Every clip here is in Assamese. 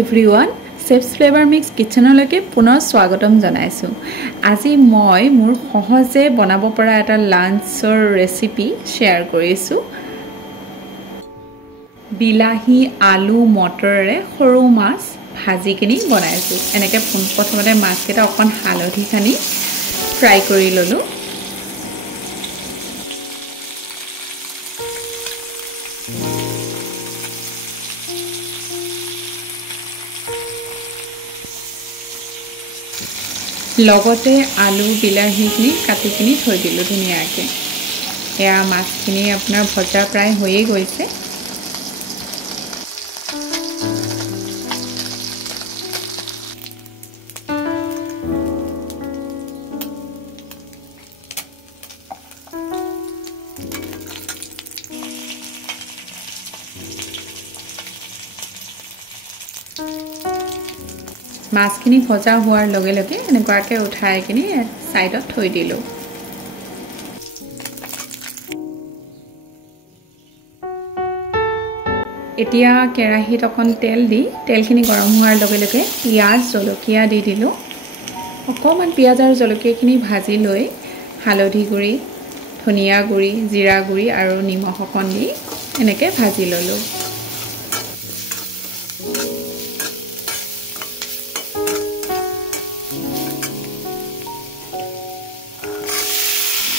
এভৰিৱান চেফছ ফ্লেভাৰ মিক্স কিচেনলৈকে পুনৰ স্বাগতম জনাইছো। আজি মই মোৰ সহজে বনাব পৰা এটা লাঞ্চৰ ৰেচিপি শেয়াৰ কৰিছো। বিলাহী, আলু, মটৰেৰে সৰু মাছ ভাজি কিনি বনাইছো। এনেকৈ প্ৰথমতে মাছকেইটা অকণ হালধি সানি ফ্ৰাই কৰি ললো। লগতে আলু বিলাহীখিনি কাটি কিনি থৈ দিলোঁ ধুনীয়াকৈ। এয়া মাছখিনি আপোনাৰ ভজা প্ৰায় হৈয়ে গৈছে। মাছখিনি ভজা হোৱাৰ লগে লগে এনেকুৱাকৈ উঠাই কিনি সাইডত থৈ দিলোঁ। এতিয়া কেৰাহীত অকণ তেল দি তেলখিনি গৰম হোৱাৰ লগে লগে পিঁয়াজ জলকীয়া দি দিলোঁ। অকণমান পিঁয়াজ আৰু জলকীয়াখিনি ভাজি লৈ হালধি গুড়ি, ধনিয়া গুড়ি, জিৰা গুড়ি আৰু নিমখ অকণ দি এনেকৈ ভাজি ল'লোঁ।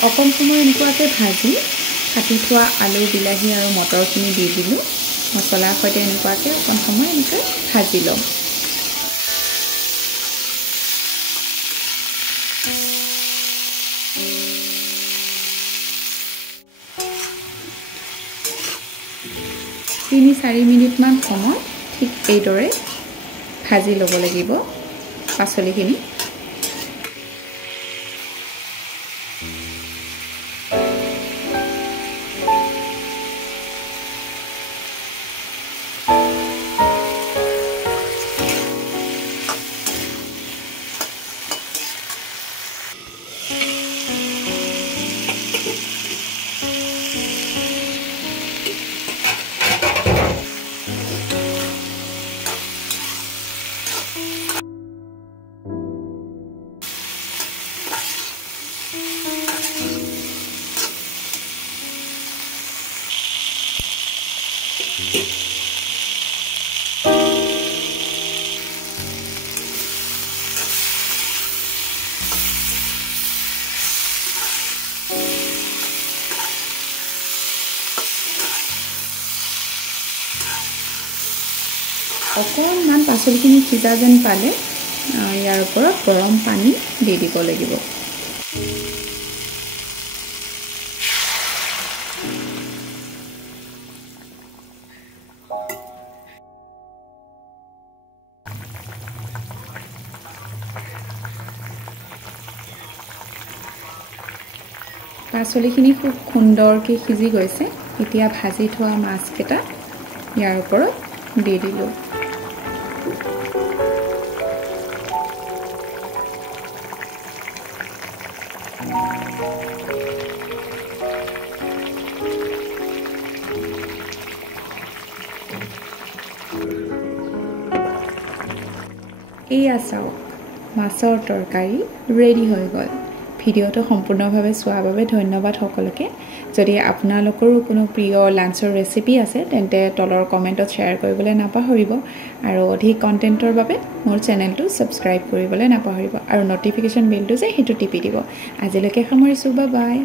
অকণ সময় এনেকুৱাকৈ ভাজি কাটি থোৱা আলু, বিলাহী আৰু মটৰখিনি দি দিলোঁ। মছলাৰ সৈতে এনেকুৱাকৈ অকণ সময় এনেকৈ ভাজি ল'ম। তিনি 4 মিনিটমান সময় ঠিক এইদৰে ভাজি ল'ব লাগিব পাচলিখিনি। অকণমান পাচলিখিনি সিজা যেন পালে ইয়াৰ ওপৰত গৰম পানী দি দিব লাগিব। পাচলিখিনি খুব সুন্দৰকৈ সিজি গৈছে। এতিয়া ভাজি থোৱা মাছকেইটা ইয়াৰ ওপৰত দি দিলোঁ। এয়া চাওক, মাছৰ তৰকাৰী ৰেডি হৈ গ'ল। ভিডিঅ'টো সম্পূৰ্ণভাৱে চোৱাৰ বাবে ধন্যবাদ সকলোকে। যদি আপোনালোকৰো কোনো প্ৰিয় লাঞ্চৰ ৰেচিপি আছে তেন্তে তলৰ কমেণ্টত শ্বেয়াৰ কৰিবলৈ নাপাহৰিব আৰু অধিক কণ্টেণ্টৰ বাবে মোৰ চেনেলটো ছাবস্ক্ৰাইব কৰিবলৈ নাপাহৰিব আৰু ন'টিফিকেশ্যন বেলটো যে সেইটো টিপি দিব। আজিলৈকে সামৰিছোঁ, বাই বাই।